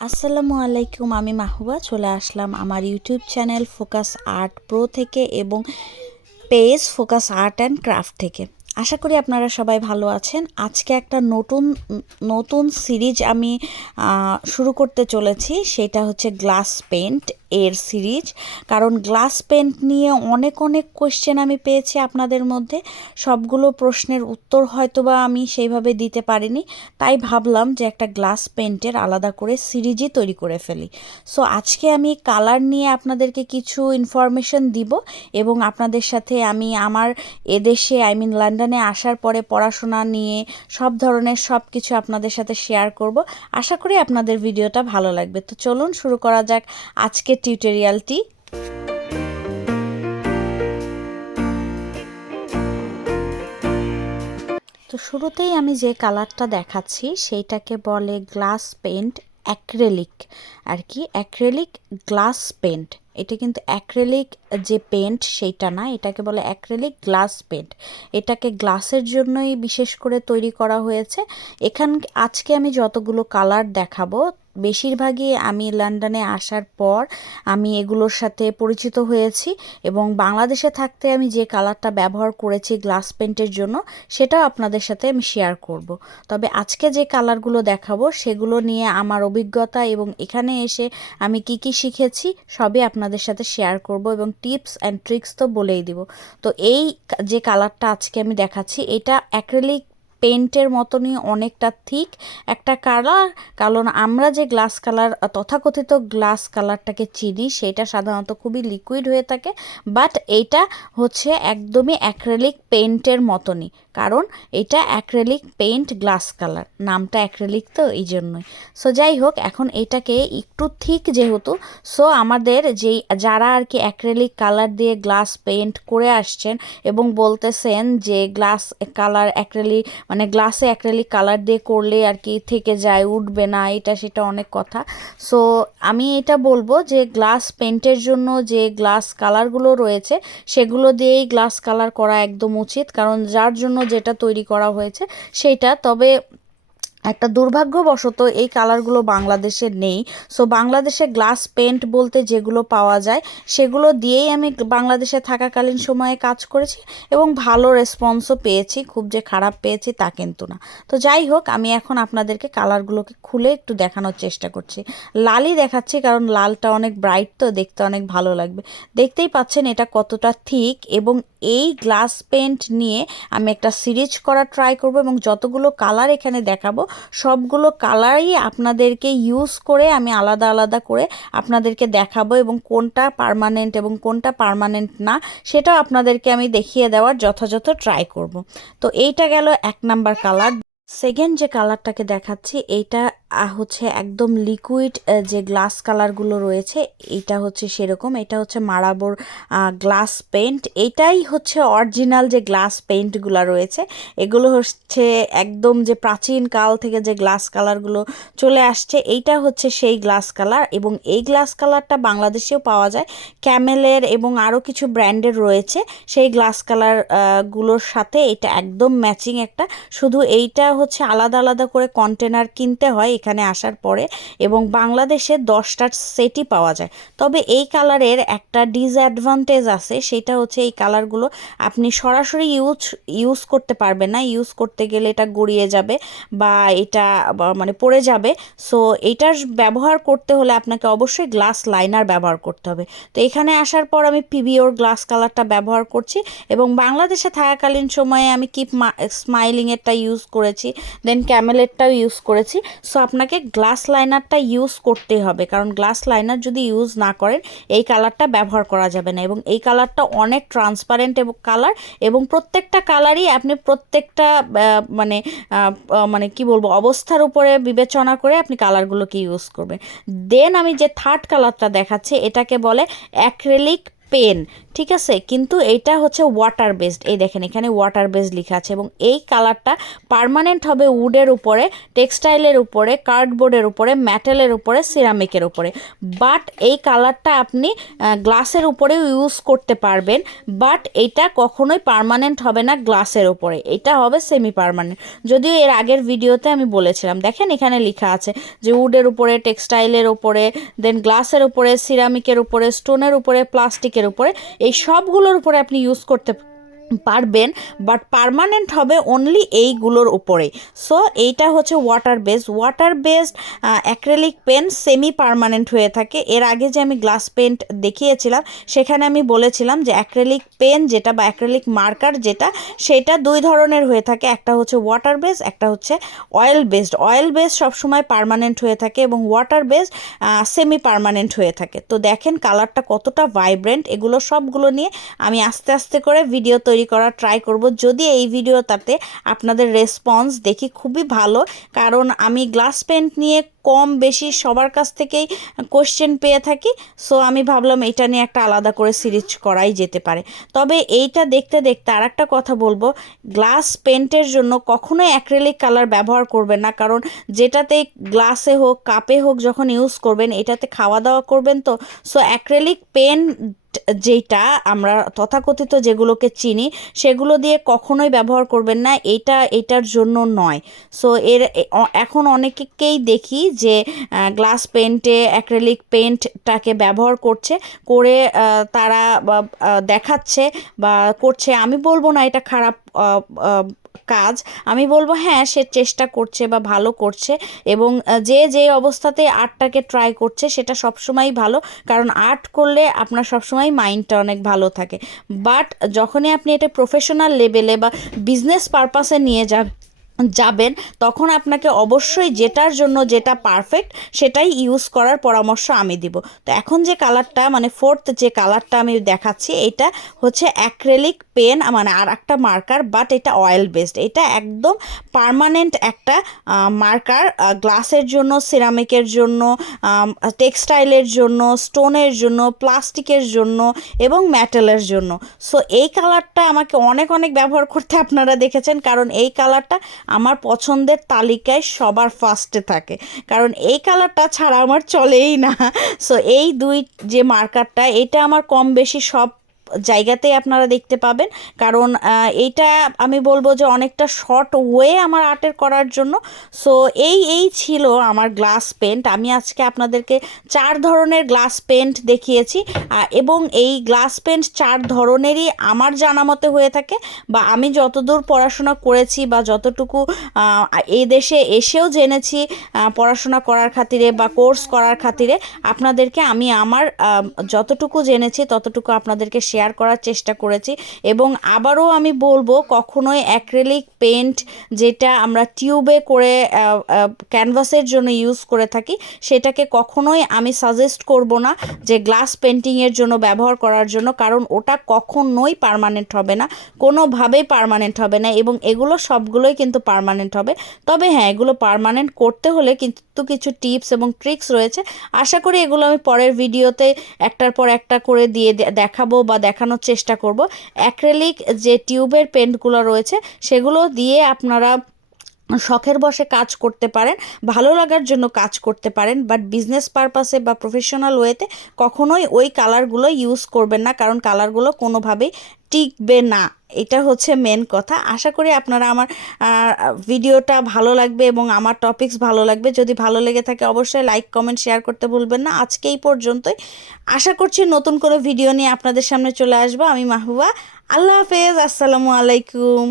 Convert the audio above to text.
আসসালামু আলাইকুম, আমি মাহবুবা চলে আসলাম আমার YouTube channel focus art pro থেকে এবং page focus art and craft থেকে। আশা করি আপনারা সবাই ভালো আছেন। আজকে একটা নতুন সিরিজ আমি শুরু করতে চলেছি, সেটা হচ্ছে গ্লাস পেন্ট এর সিরিজ। কারণ গ্লাস পেন্ট নিয়ে অনেক কোয়েশ্চেন আমি পেয়েছি আপনাদের মধ্যে। সবগুলো প্রশ্নের উত্তর হয়তোবা আমি সেইভাবে দিতে পারিনি, তাই ভাবলাম যে একটা গ্লাস পেন্টের আলাদা করে সিরিজই তৈরি করে ফেলি। সো আজকে আমি কালার নিয়ে আপনাদেরকে কিছু ইনফরমেশন দিব এবং আপনাদের সাথে আমি আমার এদেশে লন্ডনে আসার পরে পড়াশোনা নিয়ে সব ধরনের সব কিছু আপনাদের সাথে শেয়ার করব। আশা করি আপনাদের ভিডিওটা ভালো লাগবে। তো চলুন শুরু করা যাক আজকের টিউটোরিয়ালটি। তো শুরুতেই আমি যে কালারটা দেখাচ্ছি সেইটাকে বলে গ্লাস পেন্ট অ্যাক্রেলিক, আর কি অ্যাক্রেলিক গ্লাস পেন্ট। এটা কিন্তু অ্যাক্রেলিক যে পেন্ট সেইটা না, এটাকে বলে অ্যাক্রেলিক গ্লাস পেন্ট। এটাকে গ্লাসের জন্যই বিশেষ করে তৈরি করা হয়েছে। আজকে আমি যতগুলো কালার দেখাবো বেশিরভাগই আমি লন্ডনে আসার পর আমি এগুলোর সাথে পরিচিত হয়েছি এবং বাংলাদেশে থাকতে আমি যে কালারটা ব্যবহার করেছি গ্লাস পেন্টের জন্য সেটাও আপনাদের সাথে আমি শেয়ার করব। তবে আজকে যে কালারগুলো দেখাবো সেগুলো নিয়ে আমার অভিজ্ঞতা এবং এখানে এসে আমি কি শিখেছি সবই আপনাদের সাথে শেয়ার করব এবং টিপস অ্যান্ড ট্রিক্স তো বলেই দিব। তো এই যে কালারটা আজকে আমি দেখাচ্ছি এটা অ্যাক্রিলিক পেন্টের মতনই অনেকটা থিক একটা কালার। কারণ আমরা যে গ্লাস কালার তথাকথিত গ্লাস কালারটাকে চিনি সেটা সাধারণত খুবই লিকুইড হয়ে থাকে, বাট এইটা হচ্ছে একদমই অ্যাক্রিলিক পেন্টের মতনই। কারণ এটা অ্যাক্রিলিক পেন্ট গ্লাস কালার, নামটা অ্যাক্রিলিক তো এই জন্যই। সো যাই হোক, এখন এটাকে একটু থিক যেহেতু, সো আমাদের যারা আর কি অ্যাক্রিলিক কালার দিয়ে গ্লাস পেন্ট করে আসছেন এবং বলতেছেন যে গ্লাস কালার গ্লাসে অ্যাক্রিলিক কালার দিয়ে করলে আর কি থেকে যায়, উঠবে না, এটা সেটা অনেক কথা। সো আমি এটা বলবো যে গ্লাস পেন্টের জন্য যে গ্লাস কালারগুলো রয়েছে সেগুলো দিয়েই গ্লাস কালার করা একদম উচিত, কারণ যার জন্য যেটা তৈরি করা হয়েছে সেইটা। তবে একটা দুর্ভাগ্যবশত এই কালারগুলো বাংলাদেশে নেই। সো বাংলাদেশে গ্লাস পেন্ট বলতে যেগুলো পাওয়া যায় সেগুলো দিয়েই আমি বাংলাদেশে থাকাকালীন সময়ে কাজ করেছি এবং ভালো রেসপন্সও পেয়েছি, খুব যে খারাপ পেয়েছি তা কিন্তু না। তো যাই হোক, আমি এখন আপনাদেরকে কালারগুলোকে খুলে একটু দেখানোর চেষ্টা করছি। লালই দেখাচ্ছি কারণ লালটা অনেক ব্রাইট, তো দেখতে অনেক ভালো লাগবে। দেখতেই পাচ্ছেন এটা কতটা থিক, এবং এই গ্লাস পেন্ট নিয়ে আমি একটা সিরিজ করা ট্রাই করব এবং যতগুলো কালার এখানে দেখাবো সবগুলো কালারই আপনাদেরকে ইউজ করে আমি আলাদা করে আপনাদেরকে দেখাবো এবং কোনটা পার্মানেন্ট এবং কোনটা পার্মানেন্ট না সেটাও আপনাদেরকে আমি দেখিয়ে দেওয়ার যথাযথ ট্রাই করব। তো এইটা গেল 1 নাম্বার কালার। সেকেন্ড যে কালারটাকে দেখাচ্ছি এইটা হচ্ছে একদম লিকুইড যে গ্লাস কালারগুলো রয়েছে এইটা হচ্ছে সেরকম। এটা হচ্ছে মারাবোর গ্লাস পেন্ট। এটাই হচ্ছে অরিজিনাল যে গ্লাস পেন্টগুলো রয়েছে, এগুলো হচ্ছে একদম যে প্রাচীন কাল থেকে যে গ্লাস কালারগুলো চলে আসছে, এইটা হচ্ছে সেই গ্লাস কালার। এবং এই গ্লাস কালারটা বাংলাদেশেও পাওয়া যায়, ক্যামেলের এবং আরও কিছু ব্র্যান্ডের রয়েছে সেই গ্লাস কালার গুলোর সাথে এটা একদম ম্যাচিং একটা। শুধু এইটা হচ্ছে আলাদা করে কন্টেনার কিনতে হয় এখানে আসার পরে, এবং বাংলাদেশে 10টার সেটই পাওয়া যায়। তবে এই কালারের একটা ডিসঅ্যাডভান্টেজ আছে, সেটা হচ্ছে এই কালারগুলো আপনি সরাসরি ইউজ করতে পারবেন না। ইউজ করতে গেলে এটা গড়িয়ে যাবে বা এটা পড়ে যাবে। সো এটার ব্যবহার করতে হলে আপনাকে অবশ্যই গ্লাস লাইনার ব্যবহার করতে হবে। তো এখানে আসার পর আমি পিবিওর গ্লাস কালারটা ব্যবহার করছি এবং বাংলাদেশে থাকাকালীন সময়ে আমি কিপ স্মাইলিংয়েরটা ইউজ করেছি, দেন ক্যামেলেরটাও ইউজ করেছি। সো আপনাকে গ্লাস লাইনারটা ইউজ করতেই হবে, কারণ গ্লাস লাইনার যদি ইউজ না করেন এই কালারটা ব্যবহার করা যাবে না। এবং এই কালারটা অনেক ট্রান্সপারেন্ট এবং কালার, এবং প্রত্যেকটা কালারই আপনি প্রত্যেকটা কি বলবো অবস্থার উপরে বিবেচনা করে আপনি কালারগুলোকে ইউজ করবেন। দেন আমি যে থার্ড কালারটা দেখাচ্ছি এটাকে বলে অ্যাক্রিলিক পেন। ঠিক আছে, কিন্তু এইটা হচ্ছে ওয়াটার বেসড। এই দেখেন এখানে ওয়াটার বেসড লেখা আছে এবং এই কালারটা পার্মানেন্ট হবে উডের উপরে, টেক্সটাইলের উপরে, কার্ডবোর্ডের উপরে, মেটালের উপরে, সিরামিকের উপরে। বাট এই কালারটা আপনি গ্লাসের উপরেও ইউজ করতে পারবেন, বাট এটা কখনোই পার্মানেন্ট হবে না গ্লাসের উপরে, এটা হবে সেমি পার্মানেন্ট। যদিও এর আগের ভিডিওতে আমি বলেছিলাম, দেখেন এখানে লেখা আছে যে উডের উপরে, টেক্সটাইলের উপরে, দেন গ্লাসের উপরে, সিরামিকের উপরে, স্টোনের উপরে, প্লাস্টিকের উপরে, এই সবগুলোর উপরে আপনি ইউজ করতে পারবেন, বাট পার্মানেন্ট হবে অনলি এইগুলোর উপরে। সো এইটা হচ্ছে water based acrylic pen semi permanent হয়ে থাকে। এর আগে যে আমি গ্লাস পেন্ট দেখিয়েছিলাম সেখানে আমি বলেছিলাম যে অ্যাক্রেলিক পেন যেটা বা অ্যাক্রেলিক মার্কার যেটা, সেটা দুই ধরনের হয়ে থাকে, একটা হচ্ছে ওয়াটার বেসড, একটা হচ্ছে অয়েল বেসড সবসময় পার্মানেন্ট হয়ে থাকে এবং ওয়াটার বেসড সেমি পার্মানেন্ট হয়ে থাকে। তো দেখেন কালারটা কতটা ভাইব্রেন্ট, এগুলো সবগুলো নিয়ে আমি আস্তে আস্তে করে ভিডিও তৈরি করার ট্রাই করব। যদি এই ভিডিওটাতে আপনাদের রেসপন্স দেখি খুবই ভালো, কারণ আমি গ্লাস পেন্ট নিয়ে কম বেশি সবার কাছ থেকেই কোশ্চেন পেয়ে থাকি। সো আমি ভাবলাম এটা নিয়ে একটা আলাদা করে সিরিজ করাই যেতে পারে। তবে এইটা দেখতে দেখতে আর একটা কথা বলবো, গ্লাস পেন্টের জন্য কখনোই অ্যাক্রিলিক কালার ব্যবহার করবেন না, কারণ যেটাতে গ্লাসে হোক কাপে হোক যখন ইউজ করবেন এটাতে খাওয়া দাওয়া করবেন, তো সো অ্যাক্রিলিক পেন যেটা আমরা তথাকথিত যেগুলোকে চিনি সেগুলো দিয়ে কখনোই ব্যবহার করবেন না, এটার জন্য নয়। সো এখন অনেকেই দেখি যে গ্লাস পেন্টে অ্যাক্রিলিক পেন্টটাকে ব্যবহার করে তারা দেখাচ্ছে বা করছে। আমি বলবো না এটা খারাপ কাজ, আমি বলবো হ্যাঁ সে চেষ্টা করছে বা ভালো করছে, এবং যে অবস্থাতে আর্টটাকে ট্রাই করছে সেটা সবসময়ই ভালো, কারণ আর্ট করলে আপনার সবসময় মাইন্ডটা অনেক ভালো থাকে। বাট যখনই আপনি এটা প্রফেশনাল লেভেলে বা বিজনেস পারপাসে নিয়ে যাবেন তখন আপনাকে অবশ্যই যেটার জন্য যেটা পারফেক্ট সেটাই ইউজ করার পরামর্শ আমি দিব। তো এখন যে কালারটা মানে ফোর্থ যে কালারটা আমি দেখাচ্ছি এটা হচ্ছে অ্যাক্রেলিক পেন, মানে আর একটা মার্কার, বাট এটা অয়েল বেসড। এটা একদম পার্মানেন্ট একটা মার্কার গ্লাসের জন্য, সিরামিকের জন্য, টেক্সটাইলের জন্য, স্টোনের জন্য, প্লাস্টিকের জন্য এবং মেটালের জন্য। সো এই কালারটা আমাকে অনেক ব্যবহার করতে আপনারা দেখেছেন, কারণ এই কালারটা আমার পছন্দের তালিকায় সবার ফার্স্টে থাকে, কারণ এই কালারটা ছাড়া আমার চলেই না। সো এই দুই যে মার্কারটা এটা আমার কম বেশি সব জায়গাতেই আপনারা দেখতে পাবেন, কারণ এইটা আমি বলবো যে অনেকটা শর্ট ওয়ে আমার আর্টের করার জন্য। সো এই ছিল আমার গ্লাস পেন্ট। আমি আজকে আপনাদেরকে 4 ধরনের গ্লাস পেন্ট দেখিয়েছি, এবং এই গ্লাস পেন্ট 4 ধরনেরই আমার জানা মতে হয়ে থাকে, বা আমি যতদূর পড়াশোনা করেছি বা যতটুকু এই দেশে এসেও জেনেছি পড়াশোনা করার খাতিরে বা কোর্স করার খাতিরে, আপনাদেরকে আমি আমার যতটুকু জেনেছি ততটুকু আপনাদেরকে শেয়ার করার চেষ্টা করেছি। এবং আবারও আমি বলবো কখনোই অ্যাক্রিলিক পেন্ট যেটা আমরা টিউবে করে ক্যানভাসের জন্য ইউজ করে থাকি সেটাকে কখনোই আমি সাজেস্ট করব না যে গ্লাস পেন্টিংয়ের জন্য ব্যবহার করার জন্য, কারণ ওটা কখনোই পার্মানেন্ট হবে না, কোনোভাবেই পার্মানেন্ট হবে না, এবং এগুলো সবগুলোই কিন্তু পার্মানেন্ট হবে। তবে হ্যাঁ, এগুলো পার্মানেন্ট করতে হলে কিন্তু কিছু টিপস এবং ট্রিক্স রয়েছে। আশা করি এগুলো আমি পরের ভিডিওতে একটার পর একটা করে দিয়ে দেখাবো বা দেখানোর চেষ্টা করব। অ্যাক্রিলিক যে টিউবের পেন্টগুলো রয়েছে সেগুলো দিয়ে আপনারা শখের বশে কাজ করতে পারেন, ভালো লাগার জন্য কাজ করতে পারেন, বাট বিজনেস পারপাসে বা প্রফেশনাল ওয়েতে কখনোই ওই কালারগুলো ইউজ করবেন না, কারণ কালারগুলো কোনোভাবেই টিকবে না। এটা হচ্ছে মেন কথা। আশা করি আপনারা আমার ভিডিওটা ভালো লাগবে এবং আমার টপিকস ভালো লাগবে। যদি ভালো লেগে থাকে অবশ্যই লাইক, কমেন্ট, শেয়ার করতে ভুলবেন না। আজকে এই পর্যন্তই। আশা করছি নতুন কোনো ভিডিও নিয়ে আপনাদের সামনে চলে আসবো। আমি মাহবুবা। আল্লাহ হাফেজ, আসসালামু আলাইকুম।